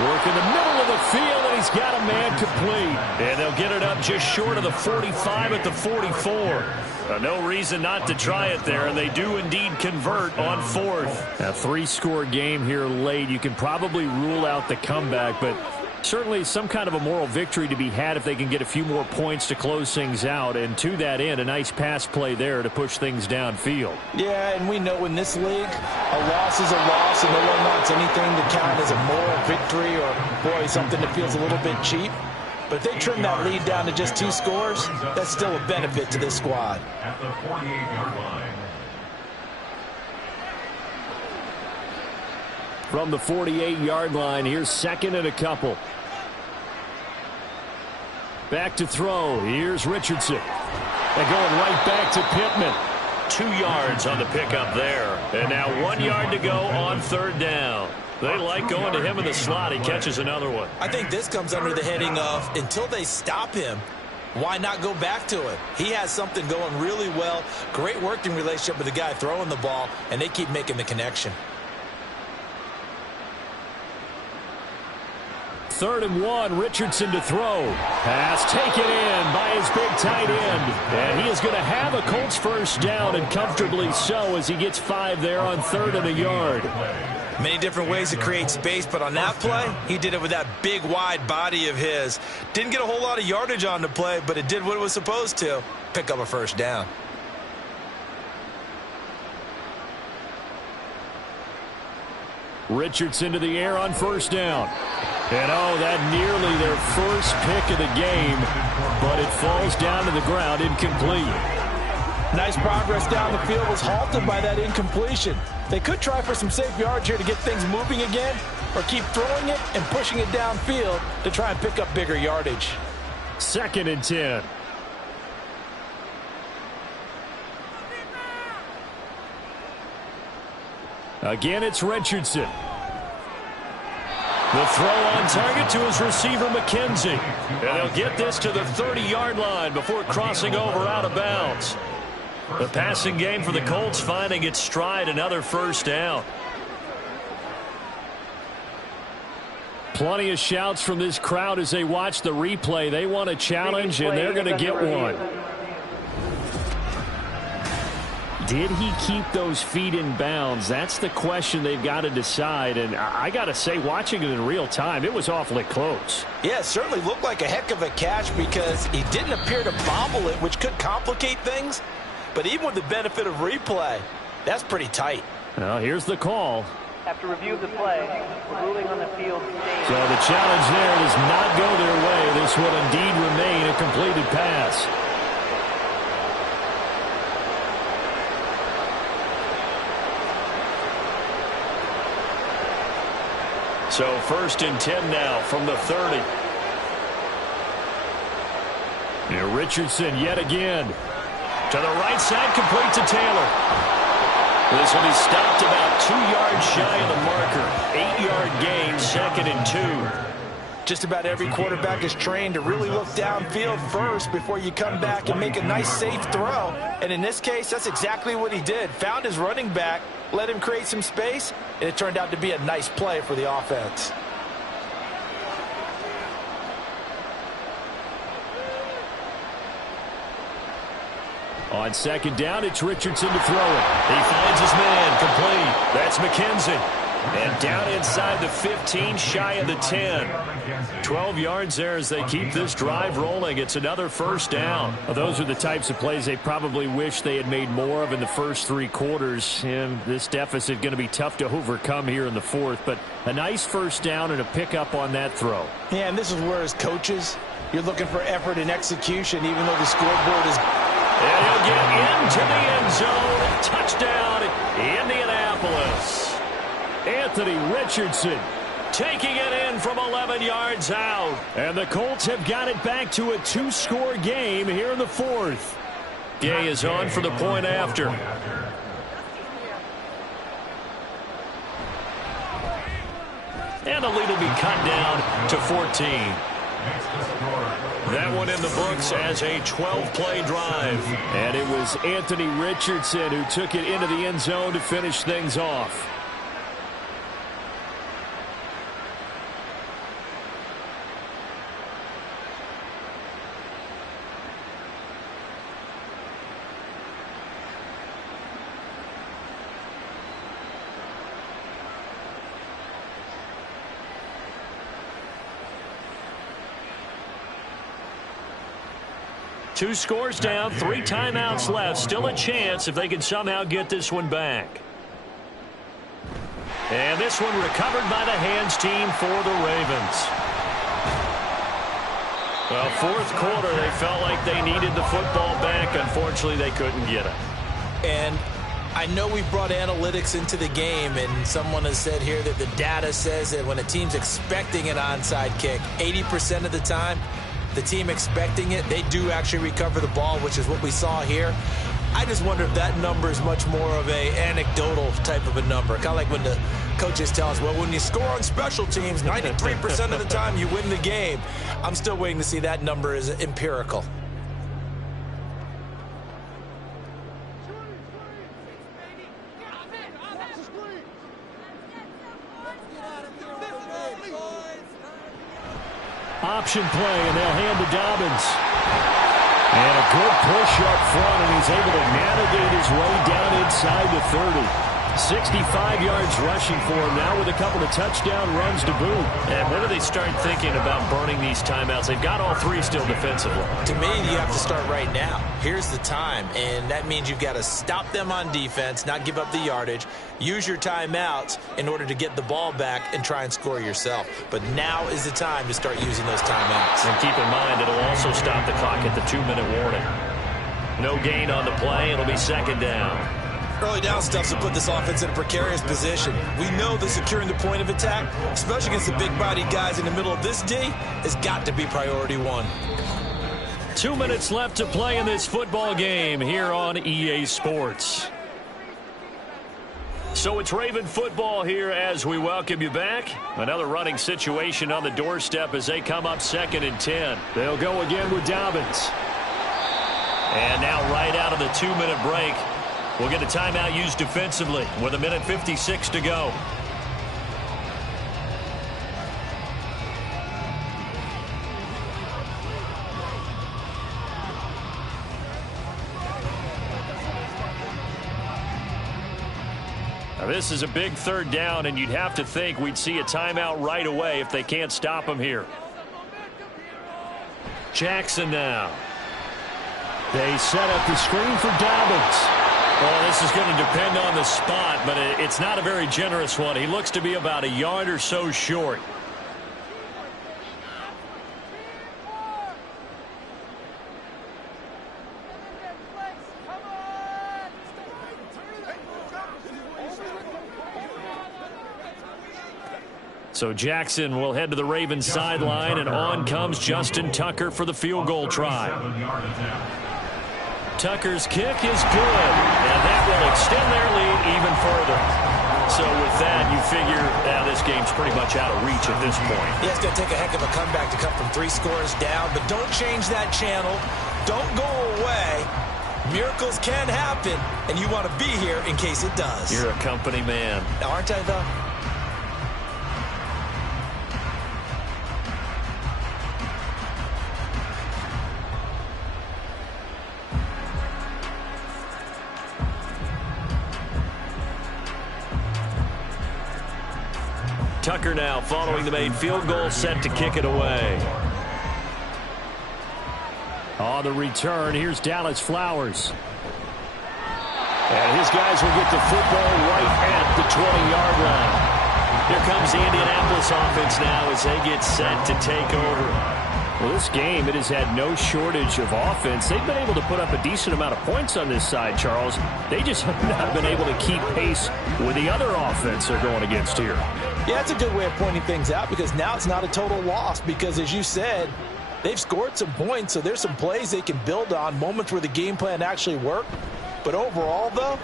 Work in the middle of the field, and he's got a man complete. And they'll get it up just short of the 45 at the 44. No reason not to try it there, and they do indeed convert on 4th. A 3-score game here late. You can probably rule out the comeback, but certainly some kind of a moral victory to be had if they can get a few more points to close things out. And to that end, a nice pass play there to push things downfield. Yeah, and we know in this league, a loss is a loss, and no one wants anything to count as a moral victory or, boy, something that feels a little bit cheap. But if they trim that lead down to just 2 scores, that's still a benefit to this squad. At the 48-yard line. From the 48-yard line, here's 2nd and a couple. Back to throw. Here's Richardson. They're going right back to Pittman. 2 yards on the pickup there. And now 1 yard to go on 3rd down. They like going to him in the slot. He catches another one. I think this comes under the heading of until they stop him, why not go back to it? He has something going really well. Great working relationship with the guy throwing the ball, and they keep making the connection. 3rd and 1, Richardson to throw. Pass taken in by his big tight end. And he is going to have a Colts first down, and comfortably so, as he gets 5 there on 3rd and a yard. Many different ways to create space, but on that play, he did it with that big, wide body of his. Didn't get a whole lot of yardage on the play, but it did what it was supposed to. Pick up a first down. Richardson to the air on 1st down. And oh, that nearly their first pick of the game, but it falls down to the ground incomplete. Nice progress down the field was halted by that incompletion. They could try for some safe yards here to get things moving again, or keep throwing it and pushing it downfield to try and pick up bigger yardage. 2nd and 10. Again, it's Richardson. The throw on target to his receiver, McKenzie. And he'll get this to the 30-yard line before crossing over out of bounds. The passing game for the Colts finding its stride, another first down. Plenty of shouts from this crowd as they watch the replay. They want a challenge, and they're going to get one. Did he keep those feet in bounds? That's the question they've got to decide. And I got to say, watching it in real time, it was awfully close. Yeah, it certainly looked like a heck of a catch because he didn't appear to bobble it, which could complicate things. But even with the benefit of replay, that's pretty tight. Well, here's the call. After review of the play, the ruling on the field stays. So the challenge there does not go their way. This will indeed remain a completed pass. So 1st and 10 now from the 30. Here Richardson yet again. To the right side, complete to Taylor. This will be stopped about 2 yards shy of the marker. 8-yard gain, 2nd and 2. Just about every quarterback is trained to really look downfield first before you come back and make a nice, safe throw. And in this case, that's exactly what he did. Found his running back, let him create some space, and it turned out to be a nice play for the offense. On 2nd down, it's Richardson to throw it. He finds his man, complete. That's McKenzie. And down inside the 15, shy of the 10. 12 yards there as they keep this drive rolling. It's another first down. Well, those are the types of plays they probably wish they had made more of in the first 3 quarters. And this deficit going to be tough to overcome here in the 4th. But a nice first down and a pickup on that throw. Yeah, and this is where as coaches, you're looking for effort and execution, even though the scoreboard is... And he'll get into the end zone. Touchdown, Indianapolis. Anthony Richardson taking it in from 11 yards out. And the Colts have got it back to a 2-score game here in the 4th. Gay is on for the point after. And the lead will be cut down to 14. That one in the books as a 12-play drive. And it was Anthony Richardson who took it into the end zone to finish things off. Two scores down, 3 timeouts left. Still a chance if they can somehow get this one back. And this one recovered by the hands team for the Ravens. Well, 4th quarter, they felt like they needed the football back. Unfortunately, they couldn't get it. And I know we brought analytics into the game, and someone has said here that the data says that when a team's expecting an onside kick, 80% of the time, the team expecting it, they do actually recover the ball, which is what we saw here. I just wonder if that number is much more of a anecdotal type of a number. Kind of like when the coaches tell us, well, when you score on special teams, 93% of the time you win the game. I'm still waiting to see that number is empirical. Option play, and they'll hand to Dobbins. And a good push up front, and he's able to navigate his way down inside the 30. 65 yards rushing for him now with a couple of touchdown runs to boot. And when do they start thinking about burning these timeouts? They've got all three still defensively. To me, you have to start right now. Here's the time, and that means you've got to stop them on defense, not give up the yardage, use your timeouts in order to get the ball back and try and score yourself. But now is the time to start using those timeouts. And keep in mind, it'll also stop the clock at the 2-minute warning. No gain on the play. It'll be second down. Early down stuff to put this offense in a precarious position. We know that securing the point of attack, especially against the big-bodied guys in the middle of this D, has got to be priority one. 2 minutes left to play in this football game here on EA Sports. So it's Raven football here as we welcome you back. Another running situation on the doorstep as they come up 2nd and 10. They'll go again with Dobbins. And now right out of the 2-minute break, we'll get a timeout used defensively with 1:56 to go. Now this is a big 3rd down, and you'd have to think we'd see a timeout right away if they can't stop him here. Jackson now. They set up the screen for Dobbins. Well, this is going to depend on the spot, but it's not a very generous one. He looks to be about a yard or so short. So Jackson will head to the Ravens sideline, and on comes Justin Tucker for the field goal try. Tucker's kick is good, and that will extend their lead even further. So with that, you figure this game's pretty much out of reach at this point. Yeah, it's going to take a heck of a comeback to come from 3 scores down, but don't change that channel. Don't go away. Miracles can happen, and you want to be here in case it does. You're a company man. Aren't I, though? Tucker now following the made field goal, set to kick it away. On the return, here's Dallas Flowers. And his guys will get the football right at the 20-yard line. Here comes the Indianapolis offense now as they get set to take over. Well, this game, it has had no shortage of offense. They've been able to put up a decent amount of points on this side, Charles. They just have not been able to keep pace with the other offense they're going against here. Yeah, that's a good way of pointing things out because now it's not a total loss because, as you said, they've scored some points, so there's some plays they can build on, moments where the game plan actually worked. But overall, though,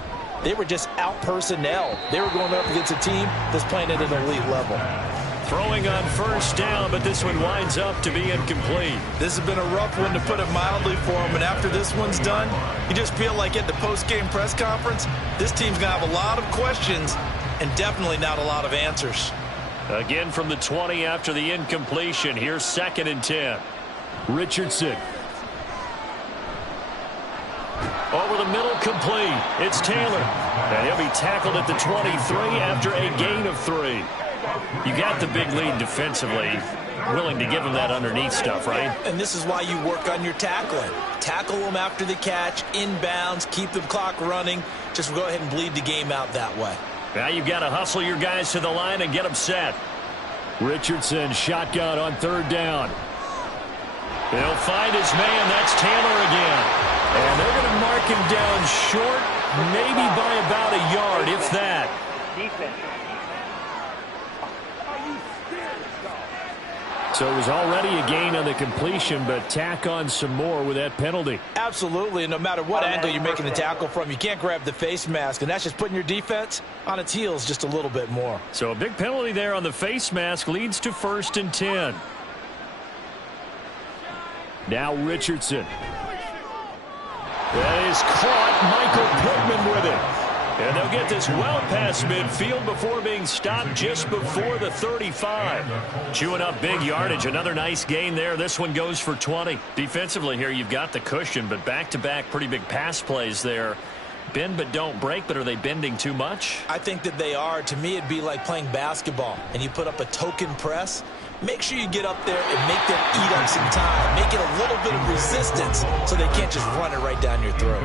they were just out-personnel. They were going up against a team that's playing at an elite level. Throwing on 1st down, but this one winds up to be incomplete. This has been a rough one, to put it mildly, for him. And after this one's done, you just feel like at the post-game press conference, this team's going to have a lot of questions and definitely not a lot of answers. Again from the 20 after the incompletion. Here's 2nd and 10. Richardson. Over the middle, complete. It's Taylor. And he'll be tackled at the 23 after a gain of 3. You got the big lead defensively. Willing to give him that underneath stuff, right? And this is why you work on your tackling. Tackle them after the catch, inbounds, keep the clock running. Just go ahead and bleed the game out that way. Now you've got to hustle your guys to the line and get them set. Richardson shotgun on 3rd down. They'll find his man. That's Taylor again. And they're going to mark him down short, maybe by about a yard, if that. Defense. So it was already a gain on the completion, but tack on some more with that penalty. Absolutely, and no matter what angle you're making the tackle from, you can't grab the face mask, and that's just putting your defense on its heels just a little bit more. So a big penalty there on the face mask leads to 1st and 10. Now Richardson. That is caught. Michael Pittman with it. And they'll get this well past midfield before being stopped just before the 35. Chewing up big yardage. Another nice gain there. This one goes for 20. Defensively here, you've got the cushion, but back-to-back pretty big pass plays there. bend but don't break, but are they bending too much? I think that they are. To me, it'd be like playing basketball, and you put up a token press. Make sure you get up there and make them eat up some time. Make it a little bit of resistance so they can't just run it right down your throat.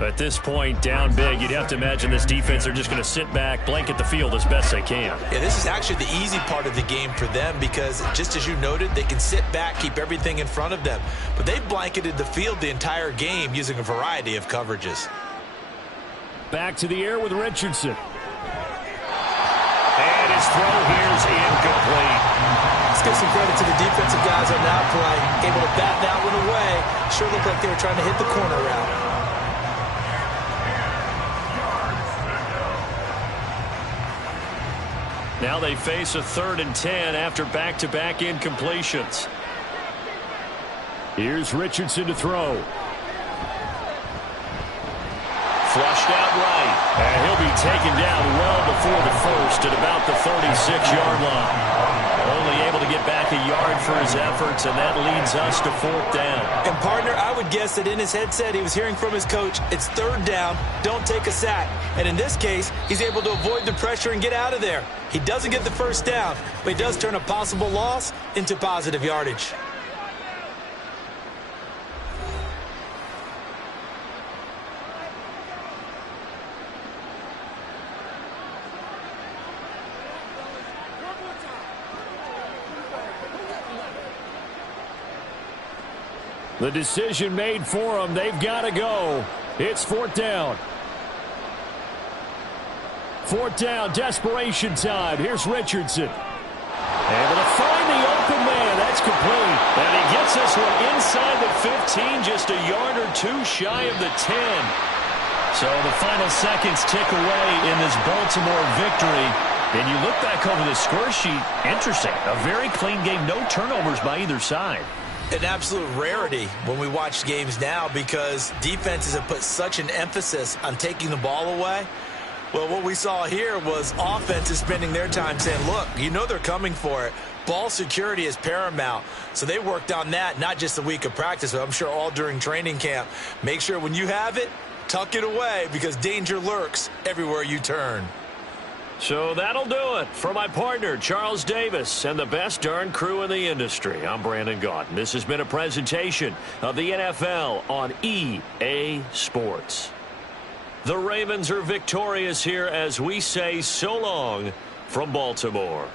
At this point, down big, you'd have to imagine this defense are just going to sit back, blanket the field as best they can. Yeah, this is actually the easy part of the game for them because, just as you noted, they can sit back, keep everything in front of them. But they've blanketed the field the entire game using a variety of coverages. Back to the air with Richardson. And his throw here is incomplete. Let's give some credit to the defensive guys on that play. Able to bat that one away. Sure looked like they were trying to hit the corner route. Now they face a 3rd and 10 after back-to-back incompletions. Here's Richardson to throw. Flushed out right. And he'll be taken down well before the first at about the 36-yard line. Only able to get back a yard for his efforts, and that leads us to 4th down. And, partner, I would guess that in his headset he was hearing from his coach, it's 3rd down, don't take a sack. And in this case, he's able to avoid the pressure and get out of there. He doesn't get the first down, but he does turn a possible loss into positive yardage. The decision made for them. They've got to go. It's 4th down. 4th down, desperation time. Here's Richardson. Able to find the open man. That's complete. And he gets this one inside the 15, just a yard or two shy of the 10. So the final seconds tick away in this Baltimore victory. And you look back over the score sheet, interesting. A very clean game, no turnovers by either side. An absolute rarity when we watch games now because defenses have put such an emphasis on taking the ball away. Well, what we saw here was offenses spending their time saying, look, you know they're coming for it. Ball security is paramount. So they worked on that, not just a week of practice, but I'm sure all during training camp. Make sure when you have it, tuck it away because danger lurks everywhere you turn. So that'll do it for my partner, Charles Davis, and the best darn crew in the industry. I'm Brandon Gaudin. This has been a presentation of the NFL on EA Sports. The Ravens are victorious here as we say so long from Baltimore.